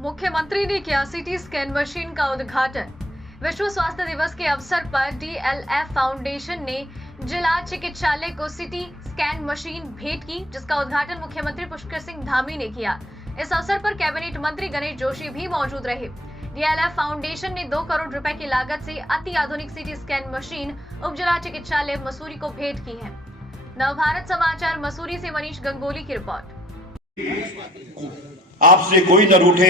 मुख्यमंत्री ने किया सिटी स्कैन मशीन का उद्घाटन। विश्व स्वास्थ्य दिवस के अवसर पर DLF फाउंडेशन ने जिला चिकित्सालय को सिटी स्कैन मशीन भेंट की, जिसका उद्घाटन मुख्यमंत्री पुष्कर सिंह धामी ने किया। इस अवसर पर कैबिनेट मंत्री गणेश जोशी भी मौजूद रहे। DLF फाउंडेशन ने 2 करोड़ रुपए की लागत से अति आधुनिक सिटी स्कैन मशीन उप जिला चिकित्सालय मसूरी को भेंट की है। नवभारत समाचार मसूरी से मनीष गंगोली की रिपोर्ट। आपसे कोई न रूठे,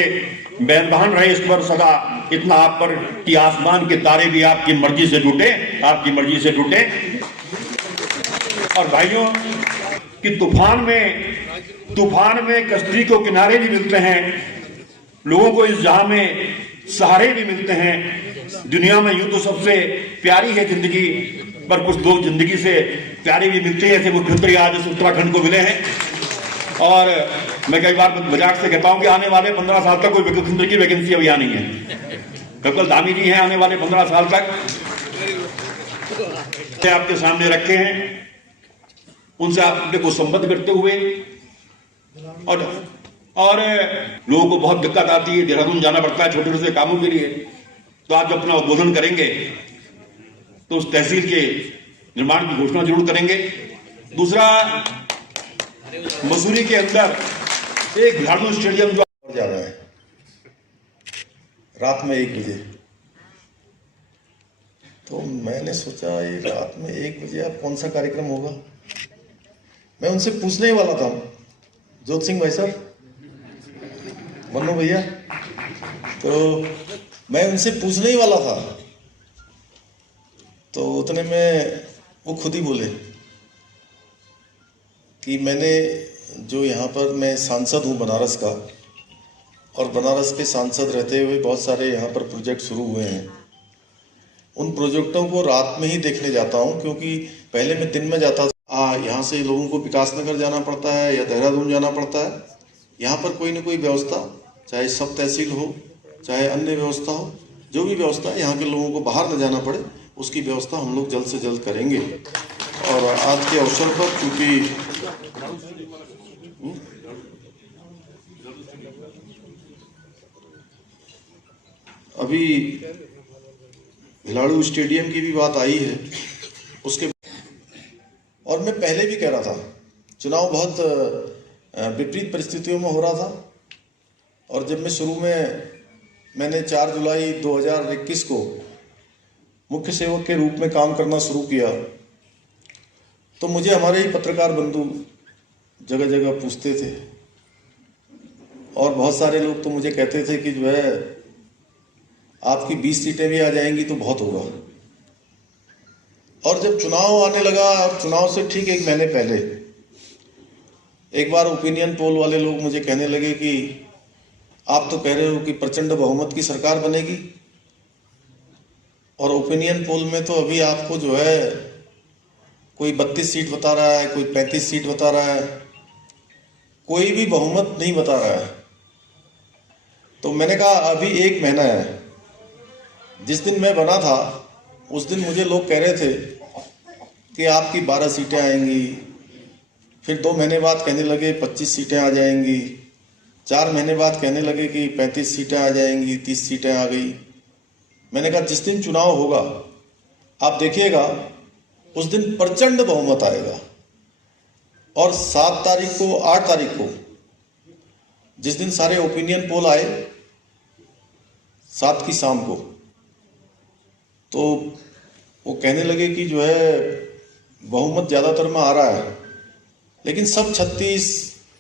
मेहरबान रहे इस पर सदा, इतना आप पर कि आसमान के तारे भी आपकी मर्जी से टूटे, आपकी मर्जी से टूटे। और भाइयों कि तूफान में कश्ती को किनारे भी मिलते हैं, लोगों को इस जहां में सहारे भी मिलते हैं। दुनिया में यूं तो सबसे प्यारी है जिंदगी, पर कुछ लोग जिंदगी से प्यारी भी मिलते हैं। ऐसे मुख्यमंत्री आज इस उत्तराखंड को मिले हैं। और मैं कई बार मजाक से कहता हूं कि आने वाले 15 साल तक कोई मुख्यमंत्री की वैकेंसी अभी नहीं है। कपिल धामी जी हैं, आने वाले 15 साल तक आपके सामने रखे हैं। उनसे आप अपने को संबद्ध करते हुए, और लोगों को बहुत दिक्कत आती है, देहरादून जाना पड़ता है छोटे छोटे कामों के लिए, तो आप जब अपना उद्बोधन करेंगे तो उस तहसील के निर्माण की घोषणा जरूर करेंगे। दूसरा, मसूरी के अंदर एक खिलाड़ी स्टेडियम जो जा रहा है रात में 1 बजे, तो मैंने सोचा ये रात में 1 बजे अब कौन सा कार्यक्रम होगा। मैं उनसे पूछने ही वाला था, जोत सिंह भाई सर, मन्नू भैया, तो मैं उनसे पूछने ही वाला था, तो उतने में वो खुद ही बोले कि मैंने जो यहाँ पर मैं सांसद हूँ बनारस का, और बनारस के सांसद रहते हुए बहुत सारे यहाँ पर प्रोजेक्ट शुरू हुए हैं। उन प्रोजेक्टों को रात में ही देखने जाता हूँ, क्योंकि पहले मैं दिन में जाता था। यहाँ से लोगों को विकासनगर जाना पड़ता है या देहरादून जाना पड़ता है। यहाँ पर कोई न कोई व्यवस्था, चाहे सब तहसील हो चाहे अन्य व्यवस्था हो, जो भी व्यवस्था है यहाँ के लोगों को बाहर न जाना पड़े, उसकी व्यवस्था हम लोग जल्द से जल्द करेंगे। और आज के अवसर पर क्योंकि अभी खिलाड़ी स्टेडियम की भी बात आई है, उसके और मैं पहले भी कह रहा था, चुनाव बहुत विपरीत परिस्थितियों में हो रहा था। और जब मैं शुरू में मैंने 4 जुलाई 2021 को मुख्य सेवक के रूप में काम करना शुरू किया, तो मुझे हमारे ही पत्रकार बंधु जगह जगह पूछते थे, और बहुत सारे लोग तो मुझे कहते थे कि जो है आपकी 20 सीटें भी आ जाएंगी तो बहुत होगा। और जब चुनाव आने लगा, और चुनाव से ठीक 1 महीने पहले एक बार ओपिनियन पोल वाले लोग मुझे कहने लगे कि आप तो कह रहे हो कि प्रचंड बहुमत की सरकार बनेगी, और ओपिनियन पोल में तो अभी आपको जो है कोई 32 सीट बता रहा है, कोई 35 सीट बता रहा है, कोई भी बहुमत नहीं बता रहा है। तो मैंने कहा अभी 1 महीना है। जिस दिन मैं बना था उस दिन मुझे लोग कह रहे थे कि आपकी 12 सीटें आएंगी, फिर 2 महीने बाद कहने लगे 25 सीटें आ जाएंगी, 4 महीने बाद कहने लगे कि 35 सीटें आ जाएंगी, 30 सीटें आ गई। मैंने कहा जिस दिन चुनाव होगा आप देखिएगा, उस दिन प्रचंड बहुमत आएगा। और 7 तारीख को, 8 तारीख को, जिस दिन सारे ओपिनियन पोल आए 7 की शाम को, तो वो कहने लगे कि जो है बहुमत ज़्यादातर में आ रहा है, लेकिन सब 36,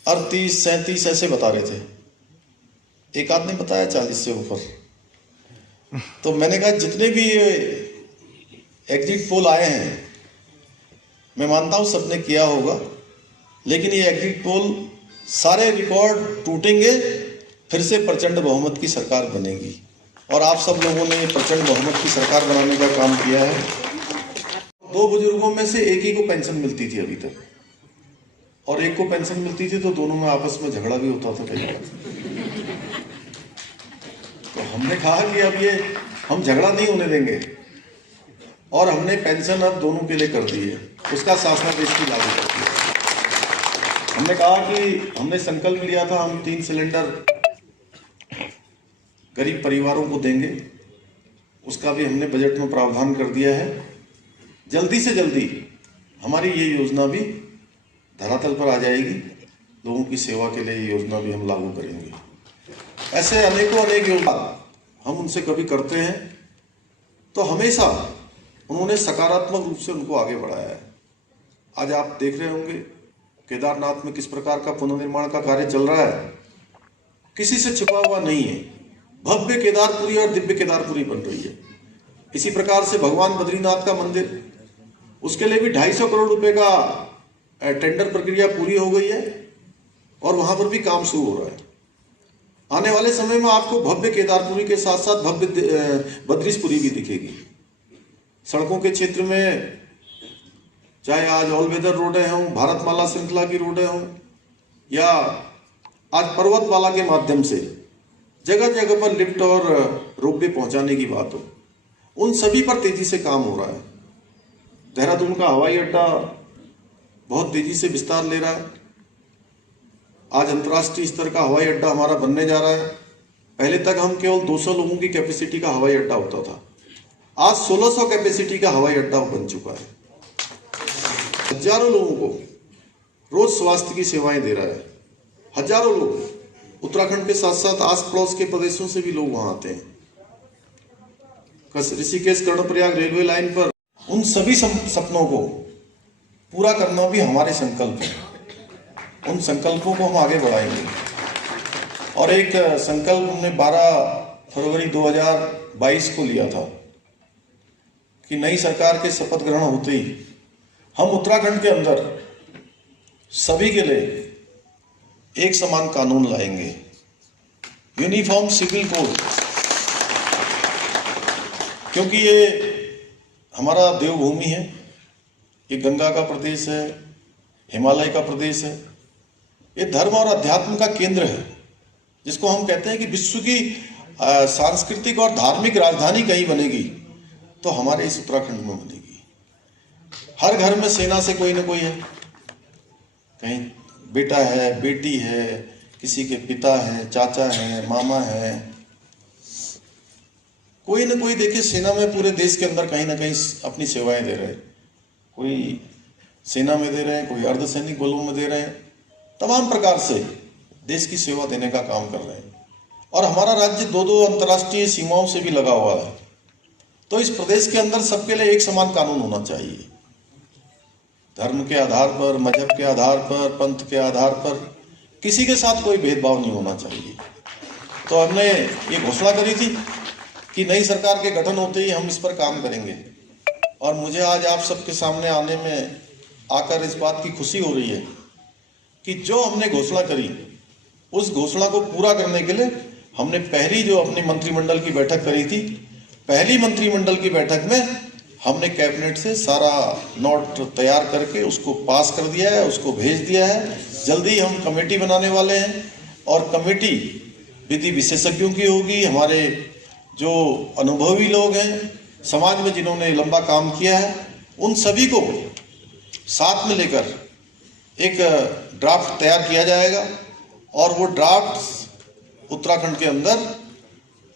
38, 37 ऐसे बता रहे थे। एक आदमी बताया 40 से ऊपर। तो मैंने कहा जितने भी एग्जिट पोल आए हैं, मैं मानता हूँ सबने किया होगा, लेकिन ये एग्जिट पोल सारे रिकॉर्ड टूटेंगे, फिर से प्रचंड बहुमत की सरकार बनेगी। और आप सब लोगों ने प्रचंड बहुमत की सरकार बनाने का काम किया है। 2 बुजुर्गों में से एक ही को पेंशन मिलती थी अभी तक, और एक को पेंशन मिलती थी तो दोनों में आपस में झगड़ा भी होता था कई बार। तो हमने कहा कि अब ये हम झगड़ा नहीं होने देंगे, और हमने पेंशन अब दोनों के लिए कर दी है, उसका शासनादेश की लागू कर दी। हमने कहा कि हमने संकल्प लिया था हम 3 सिलेंडर गरीब परिवारों को देंगे, उसका भी हमने बजट में प्रावधान कर दिया है। जल्दी से जल्दी हमारी ये योजना भी धरातल पर आ जाएगी। लोगों की सेवा के लिए ये योजना भी हम लागू करेंगे। ऐसे अनेकों अनेक योजना हम उनसे कभी करते हैं तो हमेशा उन्होंने सकारात्मक रूप से उनको आगे बढ़ाया है। आज आप देख रहे होंगे केदारनाथ में किस प्रकार का पुनर्निर्माण का कार्य चल रहा है, किसी से छिपा हुआ नहीं है। भव्य केदारपुरी और दिव्य केदारपुरी बन रही है। इसी प्रकार से भगवान बद्रीनाथ का मंदिर, उसके लिए भी 250 करोड़ रुपए का टेंडर प्रक्रिया पूरी हो गई है और वहां पर भी काम शुरू हो रहा है। आने वाले समय में आपको भव्य केदारपुरी के साथ साथ भव्य बद्रीशपुरी भी दिखेगी। सड़कों के क्षेत्र में चाहे आज ऑल वेदर रोडें हों, भारतमाला श्रृंखला की रोडें हों, या आज पर्वतमाला के माध्यम से जगह जगह पर लिफ्ट और रोपवे पहुंचाने की बात हो, उन सभी पर तेजी से काम हो रहा है। देहरादून का हवाई अड्डा बहुत तेजी से विस्तार ले रहा है। आज अंतर्राष्ट्रीय स्तर का हवाई अड्डा हमारा बनने जा रहा है। पहले तक हम केवल 200 लोगों की कैपेसिटी का हवाई अड्डा होता था, आज 1600 कैपेसिटी का हवाई अड्डा बन चुका है। हजारों लोगों को रोज स्वास्थ्य की सेवाएं दे रहा है। हजारों लोग उत्तराखंड के साथ साथ आस पड़ोस के प्रदेशों से भी लोग वहां आते हैं। ऋषिकेश कर्णप्रयाग रेलवे लाइन पर उन सभी सपनों को पूरा करना भी हमारे संकल्प है। उन संकल्पों को हम आगे बढ़ाएंगे और एक संकल्प हमने 12 फरवरी 2022 को लिया था कि नई सरकार के शपथ ग्रहण होते ही हम उत्तराखंड के अंदर सभी के लिए एक समान कानून लाएंगे, यूनिफॉर्म सिविल कोड। क्योंकि ये हमारा देवभूमि है, ये गंगा का प्रदेश है, हिमालय का प्रदेश है, ये धर्म और अध्यात्म का केंद्र है, जिसको हम कहते हैं कि विश्व की सांस्कृतिक और धार्मिक राजधानी कहीं बनेगी तो हमारे इस उत्तराखंड में बनेगी। हर घर में सेना से कोई ना कोई है, कहीं बेटा है, बेटी है, किसी के पिता है, चाचा है, मामा है, कोई ना कोई देखिए सेना में पूरे देश के अंदर कहीं ना कहीं अपनी सेवाएं दे रहे हैं। कोई सेना में दे रहे हैं, कोई अर्धसैनिक बलों में दे रहे हैं, तमाम प्रकार से देश की सेवा देने का काम कर रहे हैं। और हमारा राज्य 2 अंतर्राष्ट्रीय सीमाओं से भी लगा हुआ है, तो इस प्रदेश के अंदर सबके लिए एक समान कानून होना चाहिए। धर्म के आधार पर, मजहब के आधार पर, पंथ के आधार पर किसी के साथ कोई भेदभाव नहीं होना चाहिए। तो हमने ये घोषणा करी थी कि नई सरकार के गठन होते ही हम इस पर काम करेंगे। और मुझे आज आप सबके सामने आने में आकर इस बात की खुशी हो रही है कि जो हमने घोषणा करी उस घोषणा को पूरा करने के लिए हमने पहली जो अपनी मंत्रिमंडल की बैठक करी थी, पहली मंत्रिमंडल की बैठक में हमने कैबिनेट से सारा नोट तैयार करके उसको पास कर दिया है, उसको भेज दिया है। जल्दी हम कमेटी बनाने वाले हैं और कमेटी विधि विशेषज्ञों की होगी। हमारे जो अनुभवी लोग हैं समाज में, जिन्होंने लंबा काम किया है, उन सभी को साथ में लेकर एक ड्राफ्ट तैयार किया जाएगा और वो ड्राफ्ट उत्तराखंड के अंदर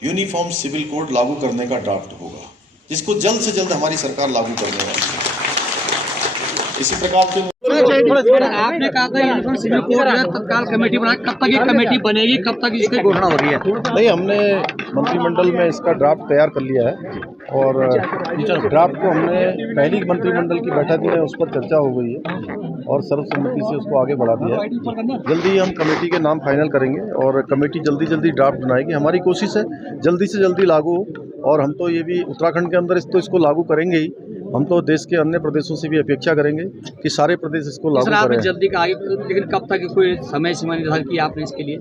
यूनिफॉर्म सिविल कोड लागू करने का ड्राफ्ट होगा, जिसको जल्द से जल्द हमारी सरकार लागू करने वाली है। इसी प्रकार से आपने कहा था यूनिफॉर्म सिविल कोड तत्काल कमेटी बना, कब तक ये कमेटी बनेगी, कब तक इसकी घोषणा हो रही है? नहीं, हमने मंत्रिमंडल में इसका ड्राफ्ट तैयार कर लिया है और ड्राफ्ट को हमने पहली मंत्रिमंडल की बैठक में उस पर चर्चा हो गई है और सर्वसम्मति से उसको आगे बढ़ा दिया है। जल्दी हम कमेटी के नाम फाइनल करेंगे और कमेटी जल्दी ड्राफ्ट बनाएगी। हमारी कोशिश है जल्दी से जल्दी लागू हो और हम तो ये भी उत्तराखंड के अंदर इसको लागू करेंगे ही, हम तो देश के अन्य प्रदेशों से भी अपेक्षा करेंगे कि सारे प्रदेश इसको लागू करें। जल्दी का आगे, लेकिन कब तक कोई समय सीमा निर्धारित की आपने इसके लिए?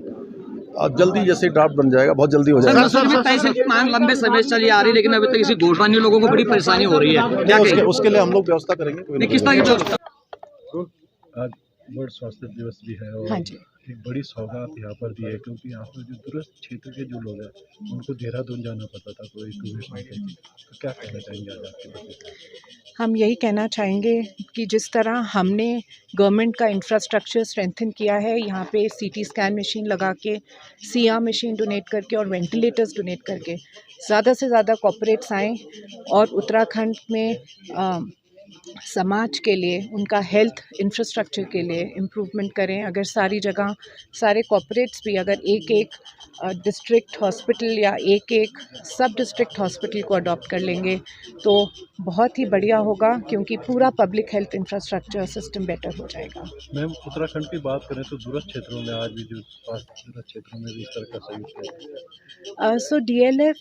जल्दी जैसे ड्राफ्ट बन जाएगा बहुत जल्दी हो जाएगा। पैसे की मांग लंबे समय से चली आ रही है, लेकिन अभी तक किसी घोषणा नहीं, लोगों को बड़ी परेशानी हो रही है। क्या उसके लिए हम लोग व्यवस्था करेंगे। किस तरह की व्यवस्था? आज वर्ल्ड स्वास्थ्य दिवस भी है और एक बड़ी सौगात यहाँ पर दी है, क्योंकि यहाँ पर जो दूरस्थ क्षेत्र के जो लोग हैं उनको देहरादून जाना पड़ता था कोई टूरिस्ट वीज़ा के। तो क्या कहना चाहेंगे आज आपके बच्चे? हम यही कहना चाहेंगे कि जिस तरह हमने गवर्नमेंट का इंफ्रास्ट्रक्चर स्ट्रेंथन किया है, यहाँ पे सीटी स्कैन मशीन लगा के, सीआर मशीन डोनेट करके और वेंटिलेटर्स डोनेट करके ज़्यादा से ज़्यादा कॉर्पोरेट्स आएँ और उत्तराखंड में समाज के लिए, उनका हेल्थ इंफ्रास्ट्रक्चर के लिए इम्प्रूवमेंट करें। अगर सारी जगह सारे कॉर्पोरेट्स भी अगर एक एक डिस्ट्रिक्ट हॉस्पिटल या एक एक सब डिस्ट्रिक्ट हॉस्पिटल को अडॉप्ट कर लेंगे तो बहुत ही बढ़िया होगा, क्योंकि पूरा public health infrastructure system better हो जाएगा। मैम, उत्तराखंड की बात करें तो दूरस्थ क्षेत्रों में आज भी जो स्वास्थ्य दूरस्थ क्षेत्रों में भी इस तरह का सहयोग है। सो DLF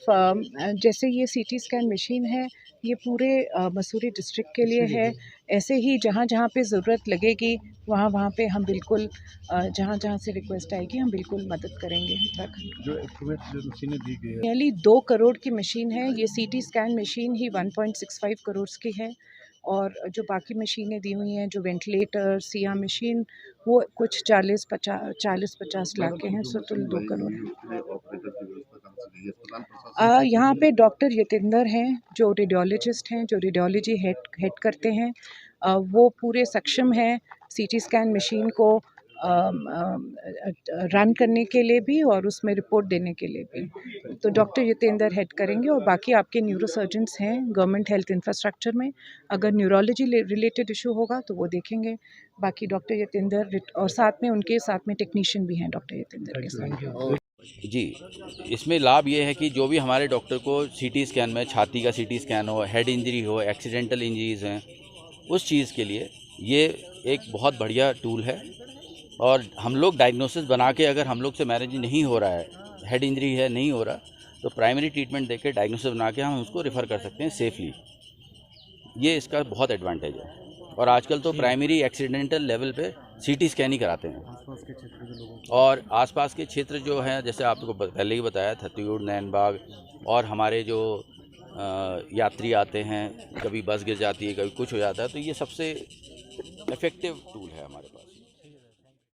जैसे ये सीटी स्कैन मशीन है, ये पूरे मसूरी डिस्ट्रिक्ट के लिए है। ऐसे ही जहाँ जहाँ पे ज़रूरत लगेगी वहाँ पे हम बिल्कुल जहाँ जहाँ से रिक्वेस्ट आएगी हम बिल्कुल मदद करेंगे उत्तराखंड को। जो इक्विपमेंट जो मशीनें दी गई है, नियरली 2 करोड़ की मशीन है। ये सीटी स्कैन मशीन ही 1.65 करोड़ की है, और जो बाकी मशीनें दी हुई हैं, जो वेंटिलेटर, सीआर मशीन, वो कुछ 40-50 लाख के हैं। सो टोटल 2 करोड़ है। यहाँ पे डॉक्टर यतेंद्र हैं जो रेडियोलॉजिस्ट हैं, जो रेडियोलॉजी हेड करते हैं। वो पूरे सक्षम हैं सीटी स्कैन मशीन को रन करने के लिए भी और उसमें रिपोर्ट देने के लिए भी। तो डॉक्टर यतेंद्र हेड करेंगे, और बाकी आपके न्यूरोसर्जन्स हैं गवर्नमेंट हेल्थ इंफ्रास्ट्रक्चर में। अगर न्यूरोलॉजी रिलेटेड इशू होगा तो वो देखेंगे। बाकी डॉक्टर यतेंद्र और साथ में उनके साथ में टेक्नीशियन भी हैं डॉक्टर यतेंद्र के साथ। जी, इसमें लाभ ये है कि जो भी हमारे डॉक्टर को सीटी स्कैन में छाती का सीटी स्कैन हो, हेड इंजरी हो, एक्सीडेंटल इंजरीज़ हैं, उस चीज़ के लिए ये एक बहुत बढ़िया टूल है। और हम लोग डायग्नोसिस बना के, अगर हम लोग से मैनेज नहीं हो रहा है, हेड इंजरी है नहीं हो रहा, तो प्राइमरी ट्रीटमेंट देके डायग्नोसिस बना के हम उसको रेफ़र कर सकते हैं सेफली। ये इसका बहुत एडवांटेज है। और आजकल तो प्राइमरी एक्सीडेंटल लेवल पे सीटी स्कैन ही कराते हैं। और आसपास के क्षेत्र जो हैं, जैसे आपको पहले ही बताया, छत्तीसगढ़, नैनबाग, और हमारे जो यात्री आते हैं, कभी बस गिर जाती है, कभी कुछ हो जाता है, तो ये सबसे इफ़ेक्टिव टूल है हमारे पास।